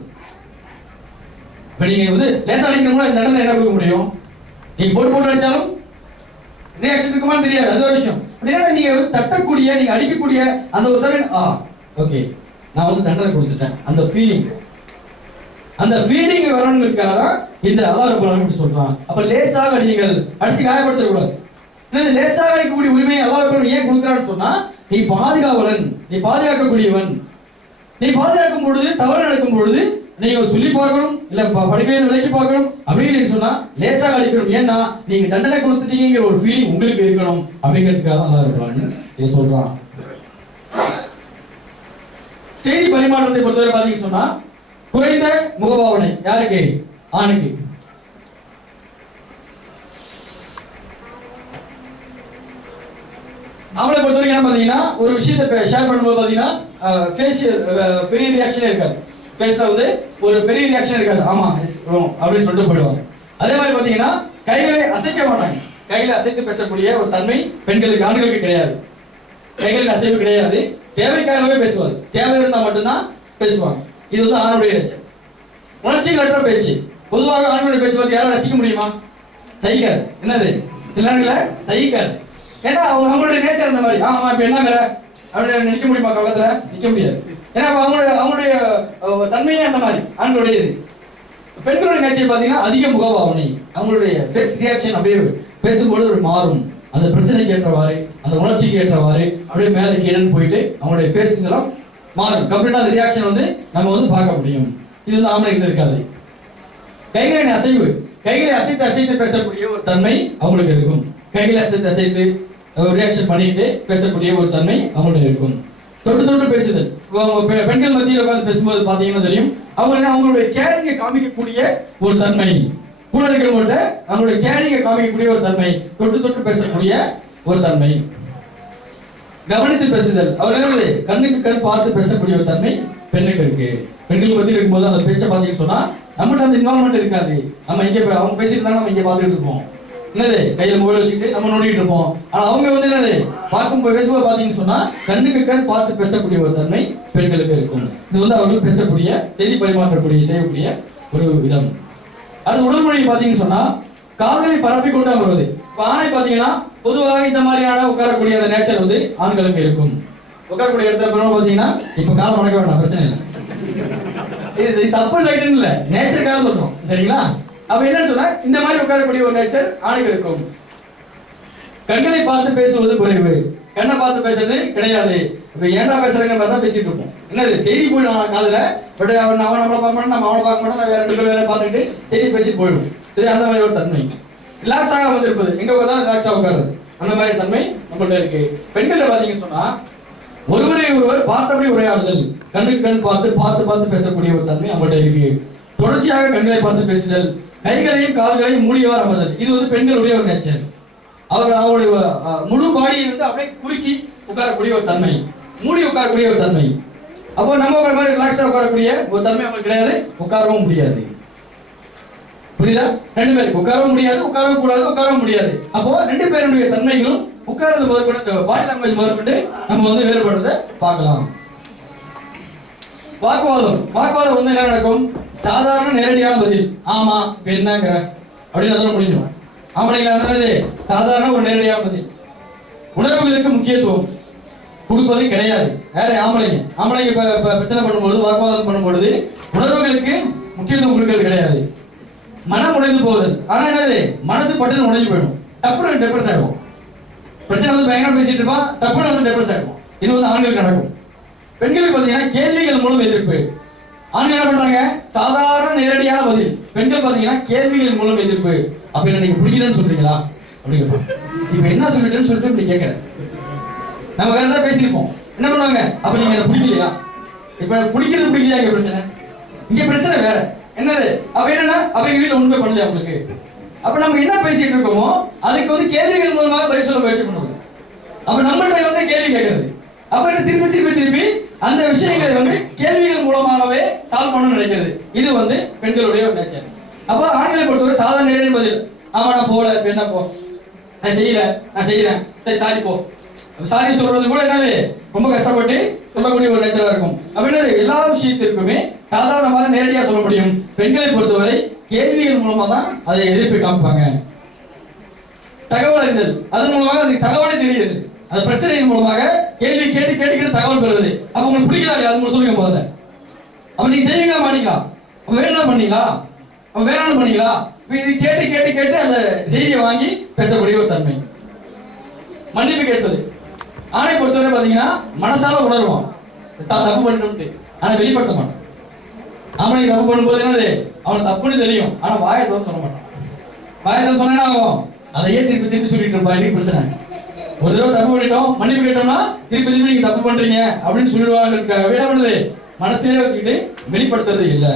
இப்ப நீங்க வந்து லேசா அடிக்கணும்னா இந்த இடத்துல என்ன கொடுக்க முடியும்? நீங்க போட்டு அடிச்சாலும் ரியாக்ஷன் இருக்குமான்னு தெரியாது, அது ஒரு விஷயம். நீங்க தட்டக்கூடிய நீங்க அடிக்கக்கூடிய அந்த ஒரு தடவை ஓகே நான் வந்து தண்டனை கொடுத்துட்டேன், அந்த ஃபீலிங் வரணுங்கிறதுக்காக தான் இந்த அல்லாஹ் ரப்பல் ஆலமீன் சொல்றான். அப்ப லேசாக அடியுங்கள், அடிச்சு காயப்படுத்த கூடாது. லேசாக அளிக்கக்கூடிய உரிமையை அல்லாஹ் ஏன் கொடுக்கிறான்னு சொன்னா, நீ பாதுகாவலன், நீ பாதுகாக்கக்கூடியவன். நீ பாதுகாக்கும் பொழுது தவறு நடக்கும் பொழுது நீங்க சொல்லி பார்க்கணும், இல்ல படிக்கிறது விலைக்கு பார்க்கணும் அப்படின்னு சொன்னா லேசாக அளிக்கணும். ஏன்னா நீங்க தண்டனை கொடுத்துட்டீங்கிற ஒரு ஃபீலிங் உங்களுக்கு இருக்கணும் அப்படிங்கிறதுக்காக தான் நல்லா இருக்கிறான்னு இதை சொல்றான். செய்தி பரிமாற்றத்தை பொறுத்தவரை பாத்தீங்கன்னு சொன்னா குறைந்த முகபாவனை யாருக்கு? ஆணுக்கு. அவளை பொறுத்தவரைக்கும் என்ன பாத்தீங்கன்னா ஒரு விஷயத்தை ஷேர் பண்ணும்போது பாத்தீங்கன்னா ஃபேஷியல் பெரிய ரியாக்ஷனே இருக்காது. ஃபேஸ்ல வந்து ஒரு பெரிய ரியாக்ஷன் இருக்காது. ஆமா அப்படின்னு சொல்லிட்டு போயிடுவாங்க. அதே மாதிரி பாத்தீங்கன்னா கைகளை அசைக்க மாட்டாங்க. கைகளை அசைத்து பேசக்கூடிய ஒரு தன்மை பெண்களுக்கு, ஆண்களுக்கு கிடையாது. கைகளில் அசைவு கிடையாது. தேவைக்காகவே பேசுவாங்க. தேவை இருந்தா மட்டும்தான் பேசுவாங்க. இது வந்து ஆணுடைய நேச்சர். உணர்ச்சிகளற்ற பேச்சு. பொதுவாக ஆணுடைய பேச்சு பார்த்து யாரும் ரசிக்க முடியுமா? சகிக்காது. என்னது சில நேரங்களில் சகிக்காது. ஏன்னா அவங்களுடைய நேச்சர் அந்த மாதிரி. ஆமா இப்ப என்னங்கிற அப்படின்னு நிற்க முடியுமா? காலத்துல நிற்க முடியாது. ஏன்னா அவங்களுடைய தன்மையே அந்த மாதிரி ஆண்களுடைய. இது பெண்களுடைய நேச்சர் பார்த்தீங்கன்னா அதிக முகபாவனை. அவங்களுடைய ஃபேஸ் ரியாக்ஷன் அப்படியே பேசும்போது ஒரு மாறும். அந்த பிரச்சனைக்கு ஏற்றவாறு, அந்த உணர்ச்சிக்கு ஏற்றவாறு அப்படியே மேலே கீழன்னு போயிட்டு அவங்களுடைய ஃபேஸ் இதெல்லாம் மாறும். கம்ப்ளீட்டா அந்த ரியாக்ஷன் வந்து நம்ம வந்து பார்க்க முடியும். இது வந்து ஆம்பளைக்கு இருக்காது. கைகளின் அசைவு, கைகளை அசைத்து அசைத்து பேசக்கூடிய ஒரு தன்மை அவங்களுக்கு இருக்கும். கைகளை அசைத்து அசைத்து ரியாக்ஷன் பண்ணிட்டு பேசக்கூடிய ஒரு தன்மை அவங்களுக்கு இருக்கும். தொட்டு தொட்டு பேசுதல். பெண்கள் மத்தியில் உட்கார்ந்து பேசும்போது பாத்தீங்கன்னா தெரியும் அவங்களுடைய கேரிங்கை காமிக்கக்கூடிய ஒரு தன்மை. கூட இருக்கிறவங்கள்ட்ட அவங்களுடைய கேரிங்கை காமிக்கக்கூடிய ஒரு தன்மை, தொட்டு தொட்டு பேசக்கூடிய ஒரு தன்மை. கவனித்து பேசுதல். அவர்கள் கண்ணுக்கு கண் பார்த்து பேசக்கூடிய ஒரு தன்மை பெண்ணுக்கு இருக்கு. பெண்கள் மத்தியில் இருக்கும்போது அந்த பேச்சை பார்த்தீங்கன்னு சொன்னா நம்மகிட்ட அந்த இன்வால்மெண்ட் இருக்காது. நம்ம இங்கே அவங்க பேசிட்டு இருந்தாங்க, நம்ம இங்கே பார்த்துட்டு இருப்போம். என்னது கையில் மொபைல் வச்சுக்கிட்டு நம்ம நோண்டிட்டு இருப்போம். ஆனா அவங்க வந்து என்னது பார்க்கும்போது பேசும்போது பாத்தீங்கன்னு சொன்னா கண்ணுக்கு கண் பார்த்து பேசக்கூடிய ஒரு தன்மை பெண்களுக்கு இருக்கும். இது வந்து அவர்கள் பேசக்கூடிய, செய்தி பரிமாற்றக்கூடிய, செய்யக்கூடிய ஒரு விதம். அது உடல் மொழி பாத்தீங்கன்னு சொன்னா கால்களை பரப்பி கொண்டு வருவது. இப்ப ஆணை பாத்தீங்கன்னா பொதுவாக இந்த மாதிரியான உட்காரக்கூடிய அந்த நேச்சர் வந்து ஆண்களுக்கு இருக்கும். உட்காரக்கூடிய இடத்துல பெருமாள் பாத்தீங்கன்னா இப்ப காலம் மடக்க வேண்டாம், பிரச்சனை இல்லை. இது தப்பு ரைட்டுன்னு இல்லை, நேச்சருக்காக சொல்றோம். சரிங்களா? அப்ப என்ன சொன்னா இந்த மாதிரி உட்காரக்கூடிய ஒரு நேச்சர் ஆணுக்கு இருக்கும். கண்களை பார்த்து பேசுவது குறைவு. கண்ணை பார்த்து பேசுறது கிடையாது. இப்ப ஏன்டா பேசுறேங்கிற மாதிரி தான் பேசிட்டு இருப்போம். என்னது செய்தி போயிடும் காதுல. பட் அவன் நம்மளை பார்க்க மாட்டோம், நம்ம அவனை பார்க்க மாட்டோம், வேற ரெண்டு பேர் வேற பார்த்துட்டு செய்தி பேசிட்டு போயிடும். சரி, அந்த மாதிரி ஒரு தன்மை. ரிலாக்ஸாக வந்து இருப்பது, எங்க உட்காந்து ரிலாக்ஸாக உட்காருது, அந்த மாதிரி தன்மை நம்மள்ட்ட இருக்கு. பெண்கள் பாத்தீங்கன்னு சொன்னா ஒருவரை ஒருவர் பார்த்தபடி உரையாடுதல், கண்ணுக்கு கண் பார்த்து பார்த்து பார்த்து பேசக்கூடிய ஒரு தன்மை நம்மள்ட்ட இருக்கு. தொடர்ச்சியாக கண்களை பார்த்து பேசுதல், கைகளையும் கால்களையும் மூடியவாறு அமர்தல். இது வந்து பெண்களுடைய ஒரு நேச்சர். அவருடைய முழு பாடியை வந்து அப்படியே குறுக்கி உட்காரக்கூடிய ஒரு தன்மை, மூடி உட்காரக்கூடிய ஒரு தன்மை. அப்போ நம்ம உட்கார மாதிரி ரிலாக்ஸா உட்காரக்கூடிய ஒரு தன்மை அவங்களுக்கு கிடையாது. உட்காரவும் முடியாது. புரியுதா? ரெண்டு பேருக்கு உட்காரவும் முடியாது, உட்காரவும் கூடாது, உட்காரவும் முடியாது. அப்போ ரெண்டு பேருடைய தன்மைகளும் உட்கார்றது முதற்கொண்டு பாடி லாங்குவேஜ் முதற்கொண்டு நம்ம வந்து வேறுபடுறதை பார்க்கலாம். வாக்குவாதம் வந்து என்ன நடக்கும்? சாதாரண நேரடியான பதில். ஆமா இப்ப என்னங்கிற அப்படின்னு சொல்ல முடியும். ஆம்பளைங்க சாதாரண ஒரு நேரடியான பதில். உணர்வுகளுக்கு முக்கியத்துவம் கொடுப்பது கிடையாது. வேற ஆம்பளைங்க பிரச்சனை பண்ணும்பொழுது, வாக்குவாதம் பண்ணும்பொழுது உணர்வுகளுக்கு முக்கியத்துவம் கொடுக்கிறது கிடையாது. மனம் உடைந்து போகுது. ஆனா என்னது, மனசு பட்டுன்னு உடைஞ்சு போயிடும். டப்புனு டெப்ரஸ் ஆயிடும். பிரச்சனை வந்து பயங்கரம் பேசிட்டு இருப்பான், டப்புனு வந்து டெப்ரஸ் ஆயிடும். இது வந்து ஆண்களுக்கு நடக்கும். பெண்களுக்கு பாத்தீங்கன்னா கேள்விகள் மூலம் எதிர்ப்பு. ஆண்கள் என்ன பண்றாங்க? சாதாரண நேரடியான பதில். பெண்கள் பாத்தீங்கன்னா கேள்விகள் மூலம் எதிர்ப்பு. அப்ப என்ன நீங்க பிடிக்கலன்னு சொல்றீங்களா அப்படிங்க? இப்ப என்ன சொல்லிட்டேன்னு சொல்லிட்டு இப்படி கேட்கிறேன். நம்ம வேற ஏதாவது பேசியிருப்போம். என்ன பண்ணுவாங்க? அப்ப நீங்க என்ன பிடிக்கலையா? இப்ப பிடிக்கிறது பிடிக்கலையா? இங்க பிரச்சனை, இங்க பிரச்சனை வேற என்னது. அப்ப என்னன்னா அவங்க வீட்டுல உண்மை பண்ணலையா உங்களுக்கு? அப்ப நம்ம என்ன பேசிட்டு இருக்கோமோ அதுக்கு வந்து கேள்விகள் மூலமாக பதில் சொல்ல முயற்சி பண்ணுவோம். அப்ப நம்மகிட்ட வந்து கேள்வி கேட்கறது. அப்ப என்ன திருப்பி அந்த விஷயங்களை வந்து கேள்விகள் மூலமாகவே சால்வ் பண்ணணும்னு நினைக்கிறது. இது வந்து பெண்களுடைய ஒரு நேச்சர். அப்ப ஆண்களை பொறுத்தவரை சாதாரண நேரடி பதில். ஆமா நான் போல, என்ன போ, நான் செய்யறேன், சரி சாரி போ. சாரி சொல்றது கூட என்னது ரொம்ப கஷ்டப்பட்டு சொல்லக்கூடிய ஒரு நேச்சரா இருக்கும். அப்ப என்னது எல்லா விஷயத்திற்குமே சாதாரணமாக நேரடியா சொல்ல முடியும். பெண்களை பொறுத்தவரை கேள்விகள் மூலமா தான் அதை எதிர்ப்பு காமிப்பாங்க. தகவல் அறிதல், அதன் மூலமாக அதுக்கு தகவலே தெரியுது. அந்த பிரச்சனையின் மூலமாக கேள்வி கேட்டு தகவல் பெறுவது. அப்ப உங்களுக்கு பிடிக்கதா இல்லையா? அது சொல்லுங்க போத. அப்ப நீங்க செய்வீங்களா மாட்டீங்களா? அப்ப வேணும் பண்ணீங்களா? அப்ப வேணாலும் பண்ணீங்களா? இது கேட்டு அந்த செய்தியை வாங்கி பேசக்கூடிய ஒரு தன்மை. மன்னிப்பு கேட்பது. ஆணை பொறுத்தவரை பாத்தீங்கன்னா மனசால உணர்வான் தப்பு பண்ணிட்டு, ஆனா வெளிப்படுத்த மாட்டான். ஆம்பளை தப்பு பண்ணும்போது என்னது, அவன் தப்புன்னு தெரியும், ஆனா வாயத்தோட சொல்ல மாட்டான். வாயத்தோட சொன்னா ஆகும், அதையே திருப்பி திருப்பி சொல்லிட்டு இருப்பா. இதுக்கு பிரச்சனை, ஒரு தடவை தப்பு பண்ணிட்டோம் மன்னிப்பு கேட்டோம்னா திருப்பி திருப்பி நீங்க தப்பு பண்றீங்க அப்படின்னு சொல்லிடுவாங்க. என்ன பண்ணுது, மனசிலே வச்சுக்கிட்டு வெளிப்படுத்துறது இல்லை.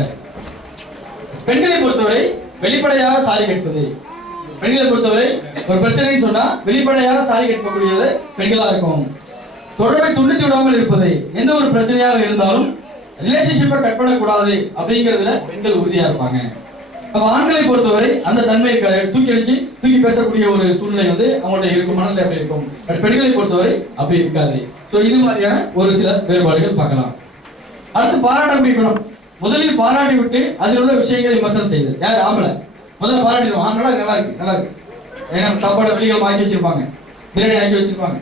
பெண்களை பொறுத்தவரை வெளிப்படையாக சாரி கேட்பது. பெண்களை பொறுத்தவரை ஒரு பிரச்சனைன்னு சொன்னா வெளிப்படையாக சாரி கேட்கக்கூடியது பெண்களா இருக்கும். தொடர்பை துண்டித்து விடாமல் இருப்பது. எந்த ஒரு பிரச்சனையாக இருந்தாலும் ரிலேஷன்ஷிப்பை கட் பண்ணக்கூடாது அப்படிங்கிறதுல பெண்கள் உறுதியா இருப்பாங்க. அப்ப ஆண்களை பொறுத்தவரை அந்த தன்மை இருக்காது, தூக்கி பேசக்கூடிய ஒரு சூழ்நிலை வந்து அவங்களுடைய இருக்கும், மனநிலை அப்படி இருக்கும். பட் பெண்களை பொறுத்தவரை அப்படி இருக்காது. ஸோ இது மாதிரியான ஒரு சில வேறுபாடுகள் பார்க்கலாம். அடுத்து பாராட்டம் பிடிக்கணும். முதலில் பாராட்டி விட்டு அதில் உள்ள விஷயங்களை விமர்சனம் செய்யுது. யார், ஆம்பளை. முதல்ல பாராட்டிடுவோம், நல்லா இருக்கு நல்லா இருக்கு நல்லா இருக்கு. ஏன்னா சாப்பாடு வெளிகள் வாங்கி வச்சிருப்பாங்க, பிரியாணி ஆக்கி வச்சிருப்பாங்க,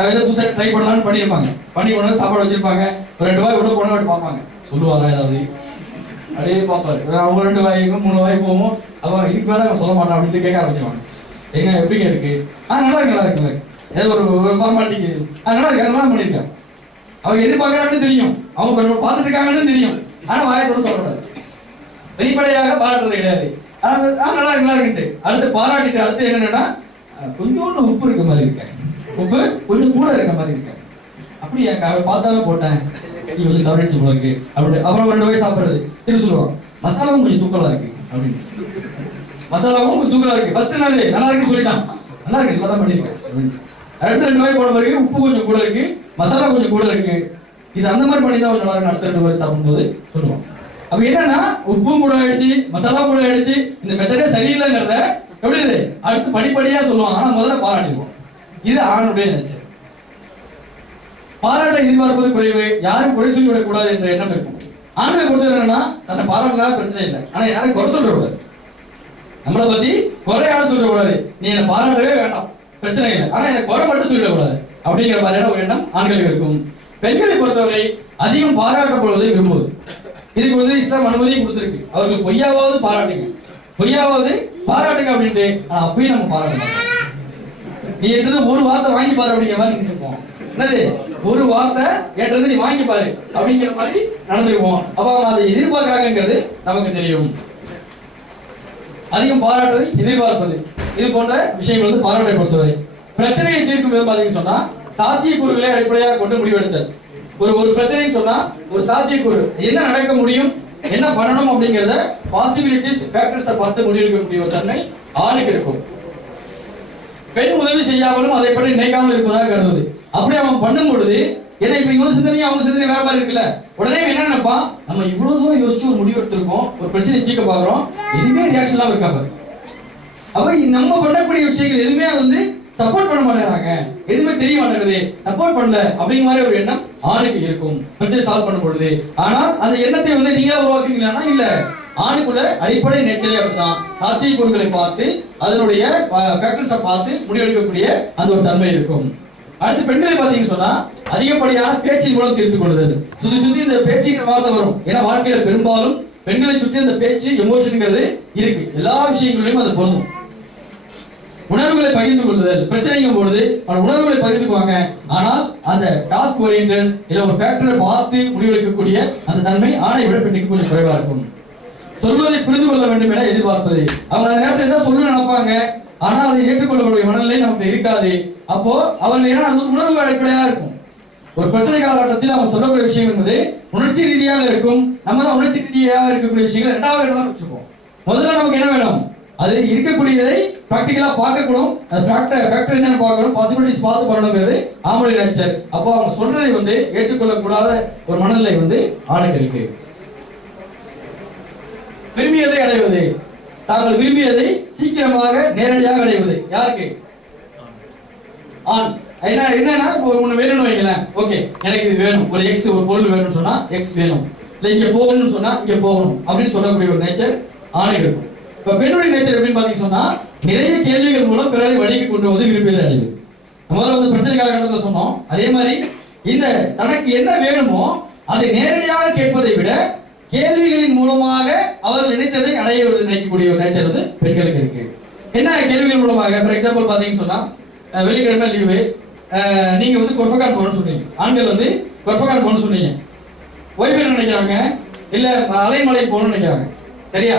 ஏதாவது புதுசாக ட்ரை பண்ணலாம்னு பண்ணியிருப்பாங்க. பண்ணி கொண்டு சாப்பாடு வச்சிருப்பாங்க. ஒரு 2 வாய் கூட போன பார்ப்பாங்க, சொல்லுவாங்க ஏதாவது அப்படியே பார்ப்பாரு. அவங்க 2 வாய்க்கும் 3 வாய் போவோம். அப்போ இதுக்கு மேலே சொல்ல மாட்டான் அப்படின்ட்டு கேட்க ஆரம்பிச்சிருவாங்க. எங்க எப்படிங்க இருக்கு? நல்லா இருக்கு நல்லா இருக்கு நல்லா இருக்கு. ஏதோ ஒரு ஃபார்மாலிட்டிக்கு நல்லா இருக்கு நல்லா பண்ணியிருக்கேன். அவங்க எதிர்பார்க்கறாங்கன்னு தெரியும், அவங்க பார்த்துட்டு இருக்காங்கன்னு தெரியும், ஆனா வாயத்தோட சொல்லக்கூடாது. வெளிப்படையாக பாராட்டுறது கிடையாது. ஆனா நல்லா இருக்கு நல்லா இருக்குன்ட்டு அடுத்து பாராட்டிட்டு அடுத்து என்னன்னா கொஞ்சோண்டு உப்பு இருக்க மாதிரி இருக்கேன், உப்பு கொஞ்சம் கூட இருக்க மாதிரி இருக்கேன், அப்படி பார்த்தாலும் போட்டேன் கை வந்து தவறிச்சு போல இருக்கு அப்படின்னு. அப்புறம் 2 வாய் சாப்பிடுறது திரும்ப சொல்லுவாங்க, மசாலாவும் கொஞ்சம் தூக்கலா இருக்கு அப்படின்னு. மசாலாவும் கொஞ்சம் தூக்கலா இருக்கு. ஃபர்ஸ்ட் என்னது நல்லா இருக்குன்னு சொல்லிட்டான், நல்லா இருக்கு நல்லா தான் பண்ணிருக்கேன் அப்படின்னு. அடுத்து 2 வாய் போட பிறகு உப்பு கொஞ்சம் கூட இருக்கு, மசாலா கொஞ்சம் கூட இருக்கு, இது அந்த மாதிரி பண்ணி தான் நல்லா இருக்கு. அடுத்த 2 வாய் சாப்பிடும்போது சொல்லுவான். அப்ப என்னன்னா உப்பும் கூட ஆயிடுச்சு மசாலா கூட ஆயிடுச்சு, இந்த மெத்தடே சரியில்லைங்கிறத எப்படி இது அடுத்து படிப்படியா சொல்லுவாங்க. ஆனா முதல்ல பாராட்டிடுவோம். இது ஆணுடைய நேச்சர். பாராட்டை எதிர்பார்ப்பது குறைவு, யாரும் குறை சொல்லி விடக்கூடாது என்ற எண்ணம் இருக்கும். ஆண்களை பொறுத்தவரை என்னன்னா தன்னை பாராட்டினால பிரச்சனை இல்லை, ஆனா யாரும் குறை சொல்ல கூடாது. நம்மளை பத்தி குறை யாரும் சொல்லக்கூடாது. நீ என்னை பாராட்டவே வேண்டாம் பிரச்சனை இல்லை, ஆனா எனக்கு குறை மட்டும் சொல்லிடக்கூடாது அப்படிங்கிற மாதிரியான ஒரு எண்ணம் ஆண்களுக்கு இருக்கும். பெண்களை பொறுத்தவரை அதிகம் பாராட்டப்படுவதை விரும்புவது. இதுக்கு வந்து இஸ்லாம் அனுமதி கொடுத்திருக்கு. அவர்கள் பொய்யாவது பாராட்டுங்க, பொய்யாவது பாராட்டுங்க அப்படின்ட்டு. ஆனா அப்பயும் நம்ம பாராட்டணும். நீ என்றது ஒரு வார்த்தை வாங்கி பாரு அப்படிங்கிற மாதிரி இருப்போம். என்னது ஒரு வார்த்தை ஏற்றது நீ வாங்கி பாரு அப்படிங்கிற மாதிரி நடந்துக்குவோம். அப்ப அவங்க அதை எதிர்பார்க்கிறாங்கிறது நமக்கு தெரியும். அதிகம் பாராட்டுறது எதிர்பார்ப்பது இது போன்ற விஷயங்கள் வந்து பாராட்டை பொறுத்தவரை. பிரச்சனையை தீர்க்கும் விதம் பாத்தீங்கன்னு சொன்னா சாத்தியக்கூறுகளை அடிப்படையாக கொண்டு முடிவெடுத்தல். ஒரு பிரச்சனை சொன்னா ஒரு சாத்தியக்கூறு என்ன நடக்க முடியும் என்ன பண்ணணும் அப்படிங்கறத பாசிபிலிட்டிஸ் ஃபேக்டர்ஸை பார்த்து முடிவெடுக்கக்கூடிய ஒரு தன்மை ஆணுக்கு இருக்கும். பெண் உதவி செய்யாமலும் அதை பற்றி நினைக்காமல் இருப்பதாக கருதுவது. அப்படி அவன் பண்ணும் பொழுது ஏன்னா இப்ப இவங்க சிந்தனை அவங்க சிந்தனை வேற மாதிரி இருக்குல்ல, உடனே என்ன நினைப்பான், நம்ம இவ்வளவு தூரம் யோசிச்சு ஒரு முடிவு எடுத்திருக்கோம், ஒரு பிரச்சனை தீர்க்க பாக்குறோம், எதுவுமே ரியாக்ஷன் எல்லாம் இருக்காது. அப்ப நம்ம பண்ணக்கூடிய விஷயங்கள் எதுவுமே வந்து சப்போர்ட் பண்ண மாட்டேங்கிறாங்க, எதுவுமே தெரிய மாட்டேங்குது, சப்போர்ட் பண்ணல அப்படிங்கிற மாதிரி ஒரு எண்ணம் ஆணுக்கு இருக்கும் பிரச்சனை சால்வ் பண்ணும் பொழுது. ஆனால் அந்த எண்ணத்தை வந்து நீங்களா உருவாக்குறீங்களா? இல்ல, ஆணுக்குள்ள அடிப்படை நேச்சரே அப்படிதான். சாத்தியக்கூறுகளை பார்த்து அதனுடைய ஃபேக்டர்ஸை பார்த்து முடிவெடுக்கக்கூடிய அந்த ஒரு தன்மை இருக்கும். அடுத்து பெண்களை பார்த்தீங்கன்னு சொன்னா அதிகப்படியான பேச்சின் மூலம் தீர்த்து கொள்ளுதல். சுத்தி இந்த பேச்சுங்கிற வார்த்தை வரும். ஏன்னா வாழ்க்கையில பெரும்பாலும் பெண்களை சுற்றி அந்த பேச்சு எமோஷனுங்கிறது இருக்கு, எல்லா விஷயங்களையும் அது பொருந்தும். உணர்வுகளை பகிர்ந்து கொள்ளுதல், பிரச்சனைக்கும் பொழுது உணர்வுகளை பகிர்ந்துக்குவாங்க. ஆனால் அந்த டாஸ்க் ஓரியன்டட் இல்ல ஒரு ஃபேக்டரை பார்த்து முடிவெடுக்கக்கூடிய அந்த தன்மை ஆணை விட பெண்ணுக்கு கொஞ்சம் குறைவா இருக்கும். சொல்வதை புரிந்து கொள்ள வேண்டும் என எதிர்பார்ப்பது. அவங்க அந்த நேரத்தில் தான் சொல்ல நினைப்பாங்க, ஆனா அதை ஏற்றுக்கொள்ளக்கூடிய மனநிலை நமக்கு இருக்காது. அப்போ அவர்கள் ஏன்னா அது உணர்வு அடிப்படையா இருக்கும். ஒரு பிரச்சனை காலகட்டத்தில் அவங்க சொல்லக்கூடிய விஷயம் என்பது உணர்ச்சி ரீதியாக இருக்கும். நம்ம தான் உணர்ச்சி ரீதியாக இருக்கக்கூடிய விஷயங்கள் 2வது இடம் தான் வச்சிருக்கோம். முதல்ல நமக்கு என்ன வேணும், அது இருக்கக்கூடியதை பிராக்டிகலா பார்க்கக்கூடும், அது ஃபேக்டர் என்னன்னு பார்க்கணும், பாசிபிலிட்டிஸ் பார்த்து பண்ணணுங்கிறது ஆம்பளை நேச்சர். அப்போ அவங்க சொல்றதை வந்து ஏற்றுக்கொள்ளக்கூடாத ஒரு மனநிலை வந்து ஆணுக்கு இருக்கு. விரும்பியதை அடைவது, தாங்கள் விரும்பியதை சீக்கிரமாக நேரடியாக அடைவது யாருக்கு? ஆண். என்னன்னா ஒண்ணு வேணும்னு வைங்களேன், ஓகே எனக்கு இது வேணும், ஒரு எக்ஸ் ஒரு பொருள் வேணும்னு சொன்னா எக்ஸ் வேணும், இல்ல இங்க போகணும்னு சொன்னா இங்க போகணும் அப்படின்னு சொல்லக்கூடிய ஒரு நேச்சர் ஆணுக்கு இருக்கும். இப்ப பெண்ணுடைய நேச்சர் எப்படின்னு பாத்தீங்கன்னா சொன்னா நிறைய கேள்விகள் மூலம் பிறரை வழிக்கு கொண்டு வந்து விரும்பியதை அடைவது. முதல்ல வந்து பிரச்சனை காலகட்டத்தில் சொன்னோம். அதே மாதிரி இந்த தனக்கு என்ன வேணுமோ அதை நேரடியாக கேட்பதை விட கேள்விகளின் மூலமாக அவர் நினைத்ததை அடைய நினைக்கக்கூடிய ஒரு நேச்சர் வந்து பெண்களுக்கு இருக்கு. என்ன கேள்விகள் மூலமாக? ஃபார் எக்ஸாம்பிள் பாத்தீங்கன்னு சொன்னா வெள்ளிக்கிழமை லீவு, நீங்க வந்து கொர்ஃபகான் போகணும்னு சொன்னீங்க, ஆண்கள் வந்து கொர்ஃபகான் போகணும்னு சொன்னீங்க. ஒய்ஃப் என்ன நினைக்கிறாங்க, இல்ல அலைமலை போகணும்னு நினைக்கிறாங்க. சரியா?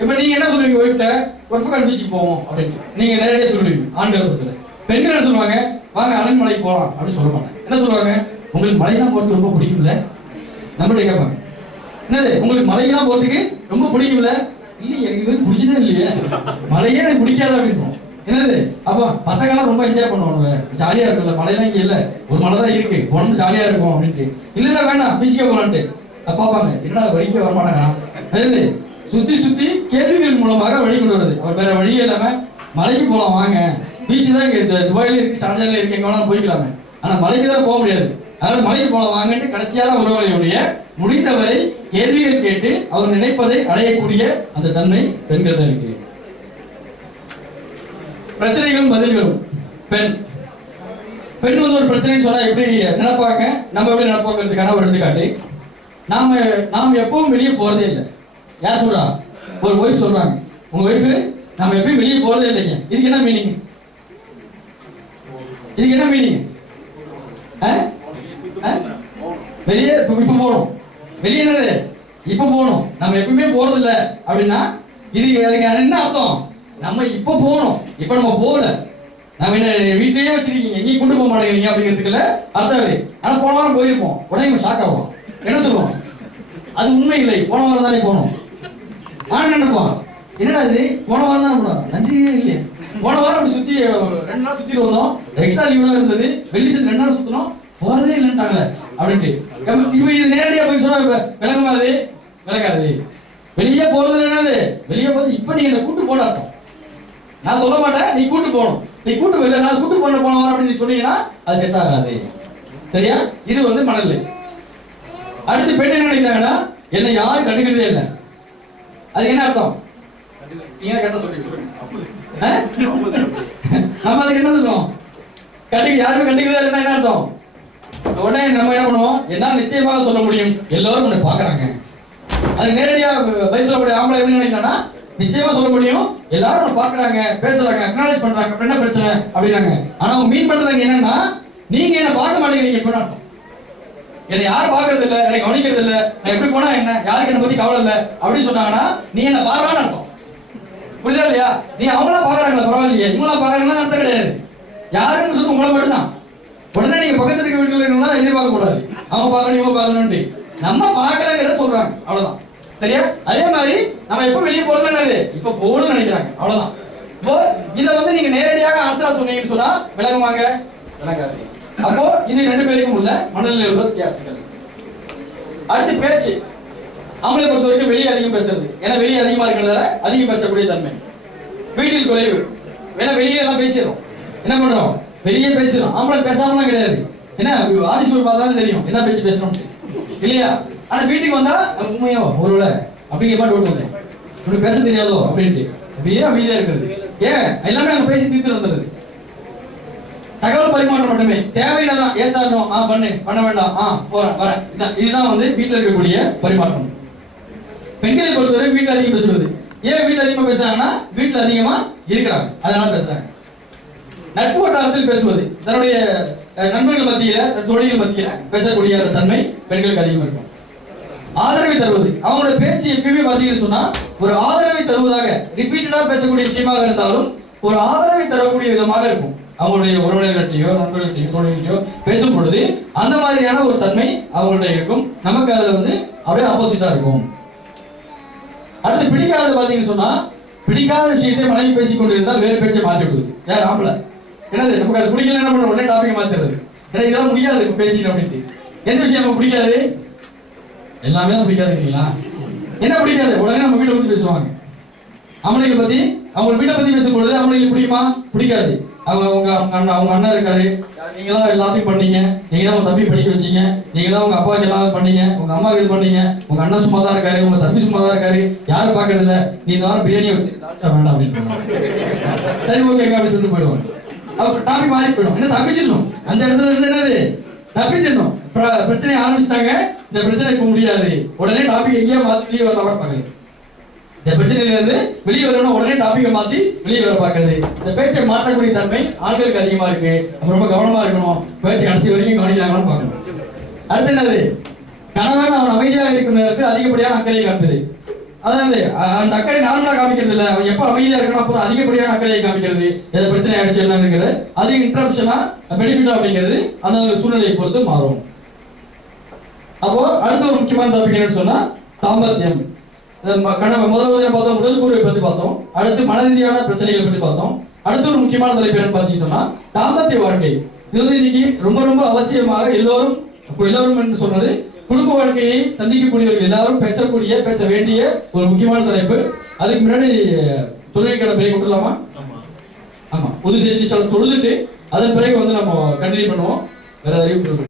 இப்ப நீங்க என்ன சொல்லுவீங்க, ஒய்ஃப்ட கொர்ஃபகான் பீச்சுக்கு போவோம் அப்படின்னு நீங்க நேரடியாக சொல்லுவீங்க. ஆண்கள் பொறுத்தவரை பெண்கள் என்ன சொல்லுவாங்க, வாங்க அலைமலைக்கு போகலாம் அப்படின்னு சொல்ல மாட்டாங்க. என்ன சொல்லுவாங்க, உங்களுக்கு மலையெல்லாம் போறது ரொம்ப பிடிக்கும்ல, நம்மகிட்ட கேட்பாங்க. என்னது உங்களுக்கு மலையெல்லாம் போறதுக்கு ரொம்ப பிடிக்கும்ல? இல்லையே, எனக்கு இது பிடிச்சதே இல்லையே, மலையே எனக்கு பிடிக்காத அப்படின்னு. என்னது அப்ப பசங்கெல்லாம் ரொம்ப என்ஜாய் பண்ணுவாங்க, ஜாலியா இருக்கும்ல, மலையெல்லாம் இங்க இல்ல, ஒரு மலை தான் இருக்கு, உடம்பு ஜாலியா இருக்கும் அப்படின்ட்டு. இல்ல வேண்டாம் பீச்சுக்கே போகலான்ட்டு பாப்பாங்க. என்னடா வழிக்க வரமாட்டாங்க. அதாவது சுத்தி சுத்தி கேள்விகள் மூலமாக வழி கொண்டு வருது. அவர் வேற வழியே இல்லாம மலைக்கு போகலாம் வாங்க, பீச்சு தான் இங்க துபாயில இருக்கு, ஷார்ஜால இருக்கு, எங்க வேணாலும் போய்க்கலாமே, ஆனா மலைக்கு தான் போக முடியாது, அதனால மலைக்கு போகலாம் வாங்கன்னு கடைசியான உறவுகளுடைய முடிந்தவரை கேள்விகள் கேட்டு அவர் நினைப்பதை அடையக்கூடிய அந்த தன்மை பெண்கள் தான் இருக்கு. பிரச்சனைகளும் பதில்களும். பெண் பெண் வந்து ஒரு பிரச்சனை சொன்னா எப்படி நினைப்பாங்க, நம்ம எப்படி நினைப்போங்கிறதுக்கான ஒரு எடுத்துக்காட்டு. நாம எப்பவும் வெளியே போறதே இல்லை. யார் சொல்றா? ஒரு ஒய்ஃப் சொல்றாங்க, உங்க ஒய்ஃப் நம்ம எப்பயும் வெளியே போறதே இல்லைங்க. இதுக்கு என்ன மீனிங்? இதுக்கு என்ன மீனிங்? வெளியே இப்ப போகணும், வெளியே என்னது இப்ப போகணும், நம்ம எப்பவுமே போறது இல்ல அப்படின்னா அதுக்கு என்ன அர்த்தம்? நம்ம இப்ப போகணும், இப்ப நம்ம போகல, நம்ம என்ன வீட்லயே வச்சிருக்கீங்க, எங்கேயும் கொண்டு போக மாட்டேங்கிறீங்க அப்படிங்கிறதுக்குல அர்த்தம் அது. ஆனா போன வாரம் போயிருப்போம், உடனே ஷாக் ஆகும். என்ன சொல்லுவோம், அது உண்மை இல்லை, போன வாரம் தானே போனோம். ஆனா நினைப்பான், என்னடா இது போன வாரம் தானே போனோம், நன்றியே இல்லையே, போன வாரம் அப்படி சுத்தி 2 நாள் சுத்திட்டு வந்தோம், எக்ஸ்ட்ரா லீவ் இருந்தது, வெள்ளி சனி 2 நாள் சுத்தணும், போறதே இல்லைன்ட்டாங்க அப்படின்ட்டு. இப்ப இது நேரடியா போய் சொன்னா விளங்குமா? அது விளக்காது. வெளியே போறது என்னது, வெளியே போது இப்ப நீ என்ன கூட்டு போட அர்த்தம். நான் சொல்ல மாட்டேன், நீ கூட்டு போகணும், நீ கூட்டு வெளில நான் கூட்டு போன வாரம் அப்படின்னு சொன்னீங்கன்னா அது செட் ஆகாது. சரியா? இது வந்து மனநிலை. அடுத்து பெண் என்ன நினைக்கிறாங்கன்னா, என்னை யாரும் கண்டுக்கிறதே இல்லை, அது என்ன அர்த்தம்? நீங்க கேட்ட சொல்லுங்க. நம்ம அதுக்கு என்ன சொல்லுவோம், யாருமே கண்டுக்கிறதே இல்லைன்னா என்ன அர்த்தம்? உடனே நம்ம என்ன பண்ணுவோம், என்ன நிச்சயமாக சொல்ல முடியும், எல்லாரும் உன்னை பாக்குறாங்க. அது நேரடியா பதில் சொல்லக்கூடிய ஆம்பளை எப்படி நினைக்கிறாங்கன்னா, நிச்சயமா சொல்ல முடியும், எல்லாரும் உன்னை பாக்குறாங்க, பேசுறாங்க, அக்னாலேஜ் பண்றாங்க, என்ன பிரச்சனை அப்படின்னாங்க. ஆனா அவங்க மீன் பண்றது என்னன்னா, நீங்க என்ன பார்க்க மாட்டேங்கிறீங்க இப்ப அர்த்தம். என்னை யாரும் பாக்குறது இல்ல, எனக்கு கவனிக்கிறது இல்ல, நான் எப்படி போனா என்ன, யாருக்கு என்ன பத்தி கவலை இல்ல அப்படின்னு சொன்னாங்கன்னா நீ என்ன பாக்குறான்னு அர்த்தம். புரியுதா இல்லையா? நீ அவங்களா பாக்குறாங்களா, பரவாயில்லையே, இவங்களா பாக்குறாங்கன்னா அர்த்தம் கிடையாது. யாருன்னு சொல்லி உங்களை மட்டும் தான். உடனே நீங்க பக்கத்துல இருக்க வீட்டுல இருக்கணும்னா எதிர்பார்க்க கூடாது, அவங்க பார்க்கணும் இவங்க பார்க்கணும்ட்டு. நம்ம பார்க்கலங்கிறத சொல்றாங்க, அவ்வளவுதான். சரியா? அதே மாதிரி நம்ம எப்ப வெளியே போறது என்னது, இப்ப போகணும்னு நினைக்கிறாங்க, அவ்வளவுதான். இப்போ இதை வந்து நீங்க நேரடியாக ஆன்சரா சொன்னீங்கன்னு சொன்னா விளங்குவாங்க, விளங்காது. அப்போ இது 2 பேருக்கும் உள்ள மனநிலையில் உள்ள வித்தியாசங்கள். அடுத்து பேச்சு. அவங்களை பொறுத்த வரைக்கும் வெளியே அதிகம் பேசுறது, ஏன்னா வெளியே அதிகமா இருக்கிறதால அதிகம் பேசக்கூடிய தன்மை. வீட்டில் குறைவு, ஏன்னா வெளியே எல்லாம் பேசிடுறோம், என்ன பண்றோம், வெளியே பேசுறோம். ஆம்பளை பேசாமலாம் கிடையாது, ஏன்னா ஆடிஷன் போய் பார்த்தாலும் தெரியும் என்ன பேச்சு பேசணும் இல்லையா? ஆனா வீட்டுக்கு வந்தா உண்மையோ ஒருவேளை அப்படிங்கிற மாதிரி ஓட்டு வந்தேன், இப்படி பேச தெரியாதோ அப்படின்ட்டு அப்படியே அமைதியா இருக்கிறது. ஏன் எல்லாமே அங்க பேசி தீர்த்து வந்துடுது. தகவல் பரிமாற்றம் மட்டுமே, தேவையில்லாதான் ஏசாரணும், பண்ண வேண்டாம், போறேன் வரேன், இதுதான் வந்து வீட்டில் இருக்கக்கூடிய பரிமாற்றம். பெண்களை பொறுத்தவரை வீட்டில் அதிகம் பேசுவது. ஏன் வீட்டில் அதிகமா பேசுறாங்கன்னா, வீட்டில் அதிகமா இருக்கிறாங்க அதனால பேசுறாங்க. நட்பு வட்டாரத்தில் பேசுவது, தன்னுடைய நண்பர்கள் மத்தியில, தொழில்கள் மத்தியில பேசக்கூடிய அந்த தன்மை பெண்களுக்கு அதிகமா இருக்கும். ஆதரவை தருவது, அவங்களோட பேச்சு எப்பயுமே பாத்தீங்கன்னு சொன்னா ஒரு ஆதரவை தருவதாக, ரிப்பீட்டடா பேசக்கூடிய விஷயமாக இருந்தாலும் ஒரு ஆதரவை தரக்கூடிய விதமாக இருக்கும். அவங்களுடைய உறவினர்கள்ட்டையோ நண்பர்கள்ட்டையோ தொழிலையோ பேசும் பொழுது அந்த மாதிரியான ஒரு தன்மை அவங்கள்ட்ட இருக்கும். நமக்கு அதுல வந்து அப்படியே ஆப்போசிட்டா இருக்கும். அடுத்து பிடிக்காத பாத்தீங்கன்னு சொன்னா, பிடிக்காத விஷயத்தை மனைவி பேசிக் கொண்டிருந்தால் வேறு பேச்சை மாற்றி விடுவது. யார்? ஆம்பளை. என்னது நமக்கு அது பிடிக்கல, என்ன பண்ண உடனே டாபிக் மாத்துறது, ஏன்னா இதெல்லாம் முடியாது இப்ப பேசிக்கணும் அப்படின்ட்டு. எந்த விஷயம் நமக்கு பிடிக்காது? எல்லாமே தான் பிடிக்காதுங்களா? என்ன பிடிக்காது? உடனே நம்ம வீட்டை பத்தி பேசுவாங்க. ஆம்பளைங்களை பத்தி, அவங்க வீட்டை பத்தி பேசும்பொழுது அவங்களுக்கு பிடிக்குமா? பிடிக்காது. அவங்க அண்ணன் இருக்காரு, நீங்க தான் எல்லாத்தையும் பண்ணீங்க, நீங்க தான் உங்க தம்பி படிக்க வச்சீங்க, நீங்க தான் உங்க அப்பாவுக்கு எல்லாம் பண்ணீங்க, உங்க அம்மாவுக்கு இது பண்ணீங்க, உங்க அண்ணன் சும்மா தான் இருக்காரு, உங்க தம்பி சும்மா தான் இருக்காரு, யாரும் பாக்குறது இல்ல, நீ இந்த வாரம் பிரியாணியை வச்சு வேண்டாம் அப்படின்னு. சரி ஓகேங்க அப்படின்னு சொல்லிட்டு போயிடுவாங்க. அவங்க டாபிக் மாறி போயிடும். என்ன தப்பிச்சிடணும், அந்த இடத்துல இருந்து என்னது தப்பிச்சிடணும். பிரச்சனையை ஆரம்பிச்சிட்டாங்க, இந்த பிரச்சனை இப்ப முடியாது, உடனே டாபிக் எங்கேயா மாத்தி வெளியே வரலாம் பாருங்க. இந்த பிரச்சனையில இருந்து வெளியே வரணும், உடனே டாபிக்கை மாத்தி வெளியே வர பார்க்கறது. இந்த பேச்சை மாற்றக்கூடிய தன்மை ஆண்களுக்கு அதிகமா இருக்கு. அப்ப ரொம்ப கவனமா இருக்கணும். பேச்சை கடைசி வரைக்கும் கவனிக்கிறாங்கன்னு பார்க்கணும். அடுத்து என்னது? கணவன் அவன் அமைதியாக இருக்கும் நேரத்தில் அதிகப்படியான அக்கறையை காட்டுது. அதாவது அந்த அக்கறை நார்மலா காமிக்கிறது இல்ல, அவன் எப்ப அமைதியா இருக்கணும் அப்போ அதிகப்படியான அக்கறையை காமிக்கிறது. எந்த பிரச்சனை ஆயிடுச்சு என்னங்கிறது அது இன்டரப்ஷனா பெனிஃபிட் அப்படிங்கிறது அந்த சூழ்நிலையை பொறுத்து மாறும். அப்போ அடுத்த ஒரு முக்கியமான டாபிக் என்னன்னு சொன்னா தாம்பத்தியம். முதல்ல பார்த்தோம் உடல் கூறுவை பத்தி பார்த்தோம். அடுத்து மனரீதியான பிரச்சனைகளை பத்தி பார்த்தோம். அடுத்த ஒரு முக்கியமான தலைப்பு என்னன்னு பார்த்தீங்கன்னு சொன்னா தாம்பத்திய வாழ்க்கை. இது வந்து இன்னைக்கு ரொம்ப ரொம்ப அவசியமாக எல்லோரும் என்று சொன்னது குடும்ப வாழ்க்கையை சந்திக்கக்கூடியவர்கள் எல்லாரும் பேச வேண்டிய ஒரு முக்கியமான தலைப்பு. அதுக்கு முன்னாடி தொழுகைக்கான பிறகு கொடுக்கலாமா? ஆமா, பொது செய்தி தொழுதுட்டு அதன் பிறகு வந்து நம்ம கண்டினியூ பண்ணுவோம். வேற அறிவிப்பு